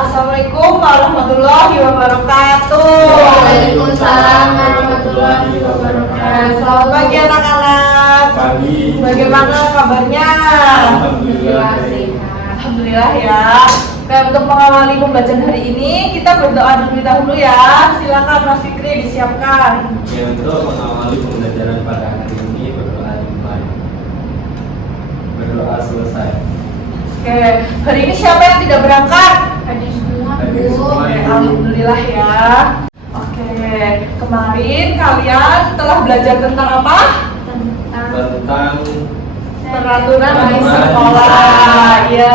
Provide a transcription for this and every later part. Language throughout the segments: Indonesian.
Assalamualaikum warahmatullahi wabarakatuh. Waalaikumsalam warahmatullahi wabarakatuh. Selamat pagi anak-anak. Pagi. Bagaimana kabarnya? Alhamdulillah sehat. Alhamdulillah ya. Oke, untuk mengawali pembelajaran hari ini kita berdoa terlebih dahulu ya. Silakan Mas Fikri disiapkan. Ya, untuk mengawali pembelajaran pada hari ini berdoa dimulai. Berdoa selesai. Oke, hari ini siapa yang tidak berangkat? Hadir semua, Hadir Bu. semua. Oke, alhamdulillah ya. Oke, kemarin kalian telah belajar tentang apa? Tentang Peraturan main sekolah. Ya,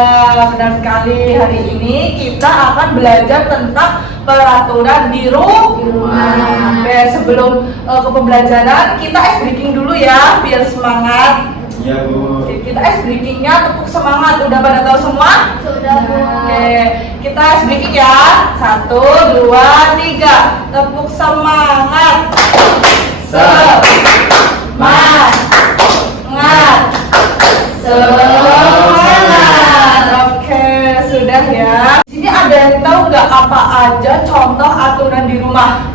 benar sekali. Hari ini kita akan belajar tentang peraturan di rumah. Oke, sebelum ke pembelajaran kita ice breaking dulu ya, biar semangat. ya Bu. Oke, kita ice breakingnya tepuk semangat. Udah pada tahu semua? Sudah, Bu. Oke, kita ice breaking ya. 1, 2, 3. Tepuk semangat. Semangat. Semangat. Oke, sudah ya. Di sini ada yang tahu nggak apa aja contoh aturan di rumah?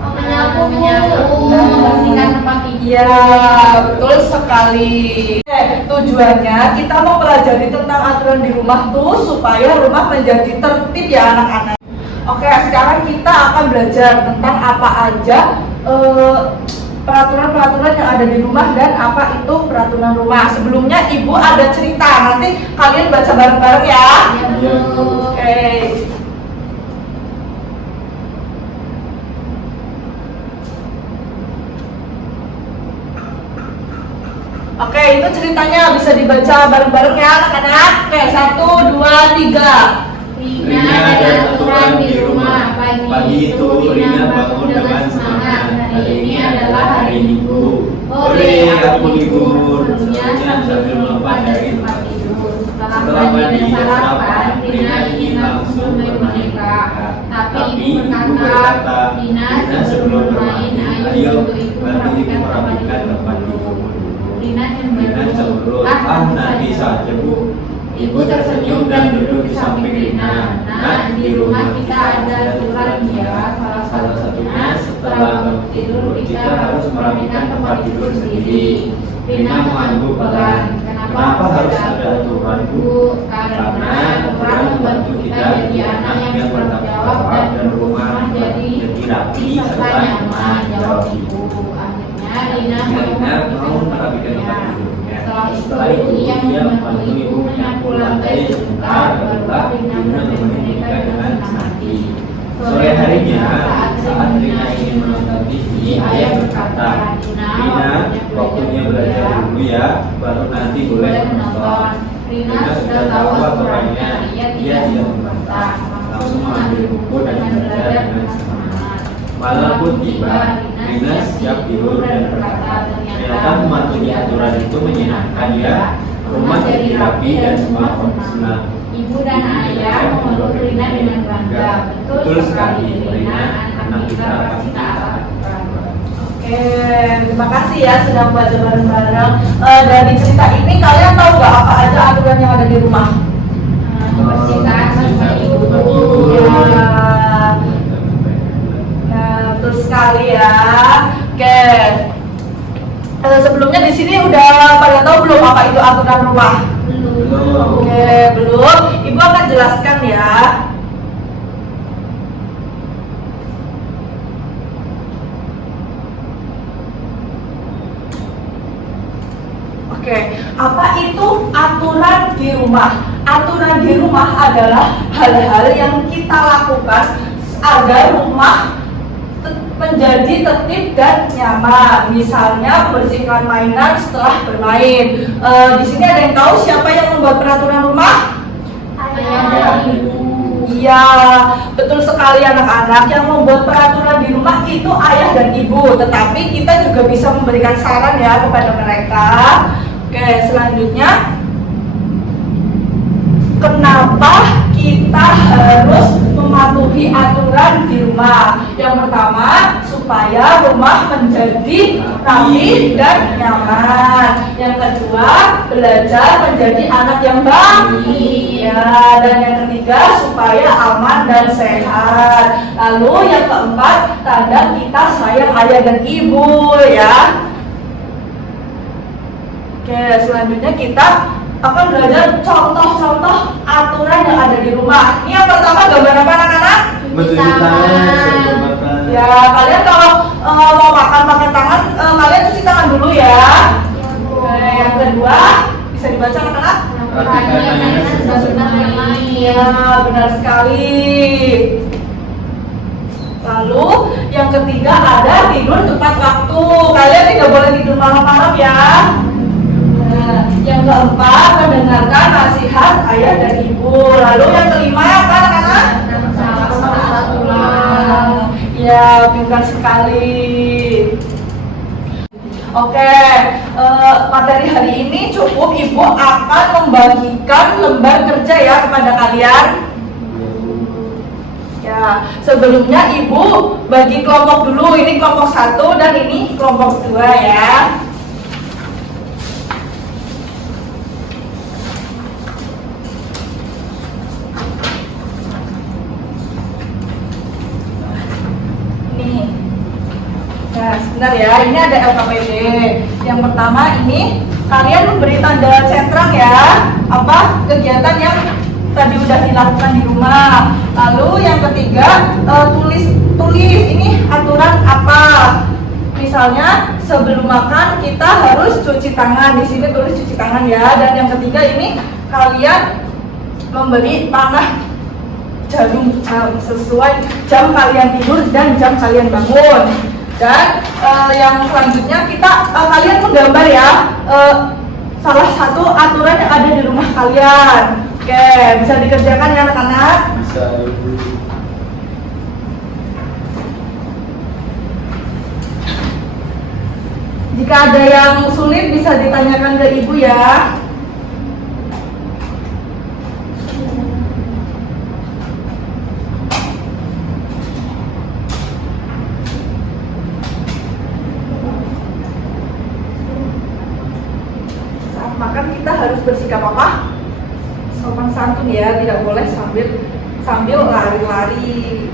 Menyapu, membersihkan tempat tidur. Iya, betul sekali. Tujuannya kita mau pelajari tentang aturan di rumah tuh supaya rumah menjadi tertib ya anak-anak. Oke, sekarang kita akan belajar tentang apa aja peraturan-peraturan yang ada di rumah dan apa itu peraturan rumah. Sebelumnya Ibu ada cerita, nanti kalian baca bareng-bareng ya. Ya, Bu. Oke. Oke, itu ceritanya bisa dibaca bareng-bareng ya anak-anak. Oke, 1, 2, 3. Rina dan aturan di rumah. Pagi itu Rina bangun dengan semangat. Hari ini adalah hari Minggu. Hore, aku libur. Sebelumnya sambil melompat dari tempat tidur. Setelah mandi dan sarapan, Rina ingin langsung bermain. Tapi ibu berkata, Rina sebelum bermain, ayo bantu ibu merapikan tempat tidur. Rina cemberut, nanti saja Bu. Ibu tersenyum dan duduk di samping Rina. Nah, di rumah kita ada aturan ya. Salah satunya setelah bangun tidur kita harus merapikan tempat tidur sendiri. Rina mengangguk pelan. Kenapa harus ada aturan Bu? Karena aturan membantu kita jadi anak yang bertanggung jawab dan rumah jadi rapi serta nyaman. Jawab ibu. Akhirnya Rina mau merapikan tempat tidurnya. Setelah itu ia membantu ibu menyapu lantai sebentar, barulah Rina menemani mereka dengan mandi. Sore harinya, saat Rina ingin menonton TV, ayah berkata, Rina, waktunya belajar dulu ya, baru nanti boleh menonton. Rina sudah tahu aturannya, ia tidak membantah, langsung mengambil buku dan belajar dengan semangat. Malam pun tiba, Rina siap tidur dan berkata, ternyata mematuhi aturan itu menyenangkan ya. Rumah jadi rapi dan semua profesional. Ibu dan ayah memeluk Rina dengan bangga. Betul sekali, Rina, anak kita pasti taat aturan. Oke, terima kasih ya sudah baca bareng-bareng. Dari cerita ini kalian tahu nggak apa aja aturan yang ada di rumah? Membersihkan tempat tidur. Ya. Nah, betul sekali ya. Oke. Sebelumnya di sini udah pada tahu belum apa itu aturan rumah? Belum. Oke, belum. Ibu akan jelaskan ya. Oke, apa itu aturan di rumah? Aturan di rumah adalah hal-hal yang kita lakukan agar rumah menjadi tertib dan nyaman. Misalnya bersihkan mainan setelah bermain. Di sini ada yang tahu siapa yang membuat peraturan rumah? Ayah dan ibu. Iya, betul sekali anak-anak. Yang membuat peraturan di rumah itu ayah dan ibu. Tetapi kita juga bisa memberikan saran ya kepada mereka. Oke, selanjutnya, kenapa kita harus mematuhi aturan di rumah? Yang pertama, supaya supaya rumah menjadi rapi dan nyaman. Yang kedua, belajar menjadi anak yang baik. Ya, dan yang ketiga, supaya aman dan sehat. Lalu yang keempat, tanda kita sayang ayah dan ibu ya. Oke, selanjutnya kita akan belajar contoh-contoh aturan yang ada di rumah. Ini yang pertama gambar apa anak-anak? Mencuci tangan sebelum makan. Ya, kalian kalau mau makan pakai tangan, kalian cuci tangan dulu ya. Yang kedua, bisa dibaca anak-anak? Ya, benar sekali. Lalu yang ketiga ada tidur tepat waktu. Kalian tidak boleh tidur malam-malam ya. Nah, yang keempat, mendengarkan nasihat ayah dan ibu. Lalu yang kelima apa anak-anak? Ya, pintar sekali. Oke, materi hari ini cukup. Ibu akan membagikan lembar kerja ya kepada kalian. Ya, sebelumnya ibu bagi kelompok dulu. Ini kelompok 1 dan ini kelompok 2 ya. Nah, sebentar ya, ini ada LKPD. Yang pertama ini kalian memberi tanda centang ya, apa kegiatan yang tadi udah dilakukan di rumah. Lalu yang ketiga tulis ini aturan apa? Misalnya sebelum makan kita harus cuci tangan. Di sini tulis cuci tangan ya. Dan yang ketiga ini kalian memberi panah jarum jam sesuai jam kalian tidur dan jam kalian bangun. Dan yang selanjutnya kalian menggambar ya salah satu aturan yang ada di rumah kalian. Oke, bisa dikerjakan ya anak-anak? Bisa. Jika ada yang sulit bisa ditanyakan ke ibu ya. Makan kita harus bersikap apa? Sopan santun ya, tidak boleh sambil lari-lari.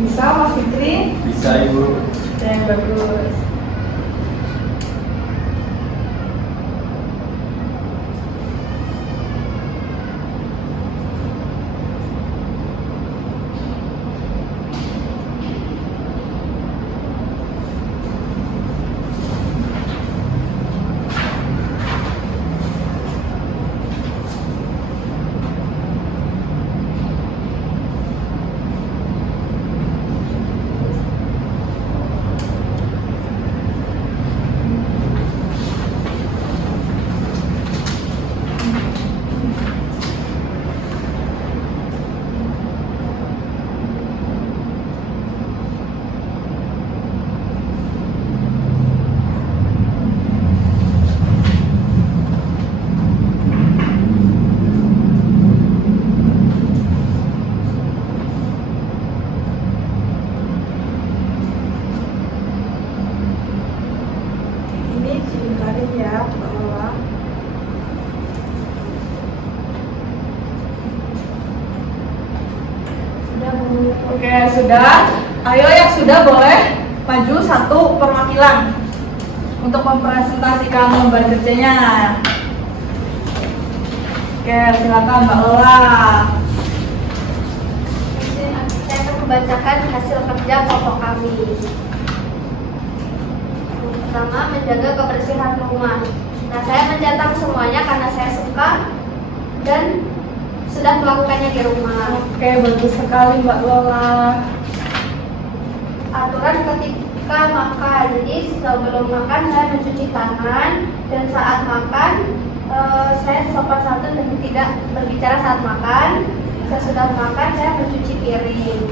Bisa Mas Fitri? Bisa Ibu. Yang bagus. Oke, sudah. Ayo yang sudah boleh maju satu perwakilan untuk mempresentasikan lembar kerjanya. Oke, silakan Mbak Lola. Saya akan membacakan hasil kerja kelompok kami. Pertama, menjaga kebersihan rumah. Nah, saya mencetak semuanya karena saya suka dan sudah melakukannya di rumah. Oke, bagus sekali Mbak Lola. Aturan ketika makan, jadi sebelum makan saya mencuci tangan, dan saat makan saya sopan santun dan tidak berbicara saat makan. Sesudah makan saya mencuci piring.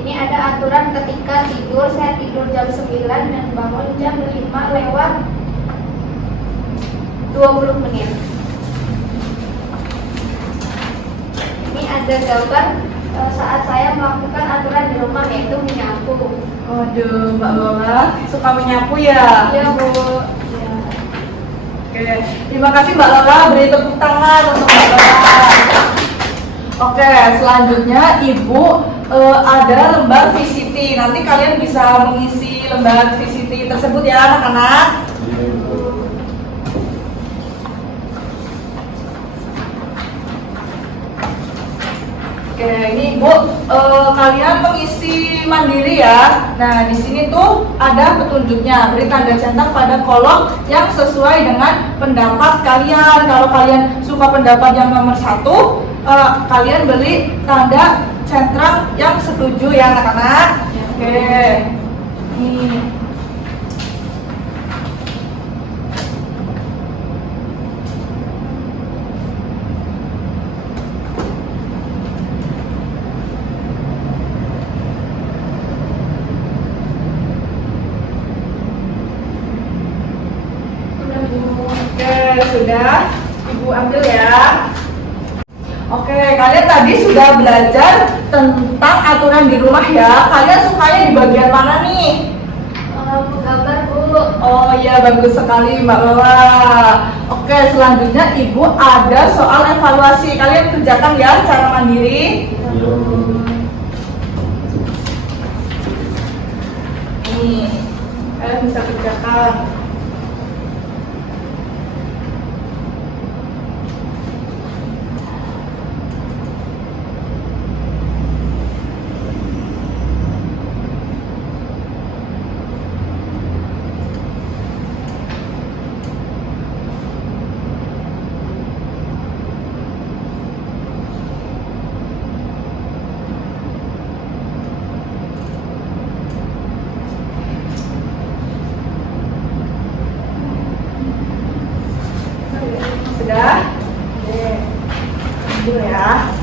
Ini ada aturan ketika tidur, saya tidur jam 9 dan bangun jam 5 lewat 20 menit. Ini ada gambar saat saya melakukan aturan di rumah, yaitu menyapu. Waduh, Mbak Lola suka menyapu ya? Iya, Bu. Ya. Oke, terima kasih Mbak Lola, beri tepuk tangan untuk Mbak Lola. Oke, selanjutnya Ibu ada lembar VCT. Nanti kalian bisa mengisi lembar VCT tersebut ya anak-anak. Oke, ini Bu, kalian mengisi mandiri ya. Nah, di sini tuh ada petunjuknya. Beri tanda centang pada kolom yang sesuai dengan pendapat kalian. Kalau kalian suka pendapat yang nomor 1, kalian beri tanda centang yang setuju ya anak-anak. Oke, nih. Oke, sudah Ibu ambil ya. Oke, kalian tadi sudah belajar tentang aturan di rumah ya. Kalian sukanya di bagian mana nih? Menggambar, Bu. Oh iya, bagus sekali Mbak Lola. Oke, selanjutnya Ibu ada soal evaluasi. Kalian kerjakan ya secara mandiri. Nih, kalian bisa kerjakan. Sudah? Oke, dulu ya.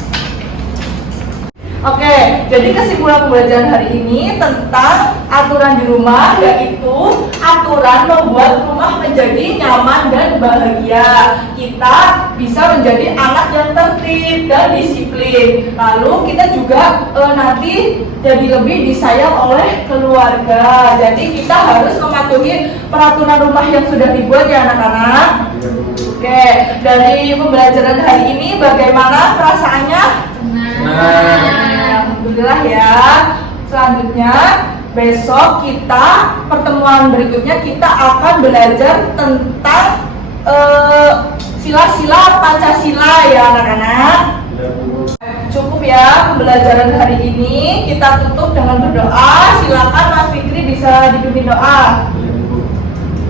Oke, jadi kesimpulan pembelajaran hari ini tentang aturan di rumah, yaitu aturan membuat rumah menjadi nyaman dan bahagia. Kita bisa menjadi anak yang tertib dan disiplin. Lalu kita juga nanti jadi lebih disayang oleh keluarga. Jadi kita harus mematuhi peraturan rumah yang sudah dibuat ya anak-anak. Oke, dari pembelajaran hari ini bagaimana perasaannya? Alhamdulillah ya. Selanjutnya besok pertemuan berikutnya kita akan belajar tentang sila-sila Pancasila ya anak-anak. Cukup ya pembelajaran hari ini. Kita tutup dengan berdoa. Silakan Mas Fikri bisa dipimpin doa.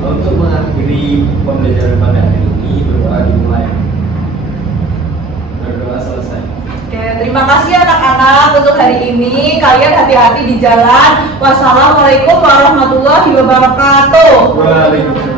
Untuk mengakhiri pembelajaran pada hari ini, berdoa dimulai. Berdoa selesai. Oke, terima kasih anak-anak untuk hari ini. Kalian hati-hati di jalan. Wassalamualaikum warahmatullahi wabarakatuh. Waalaikumsalam.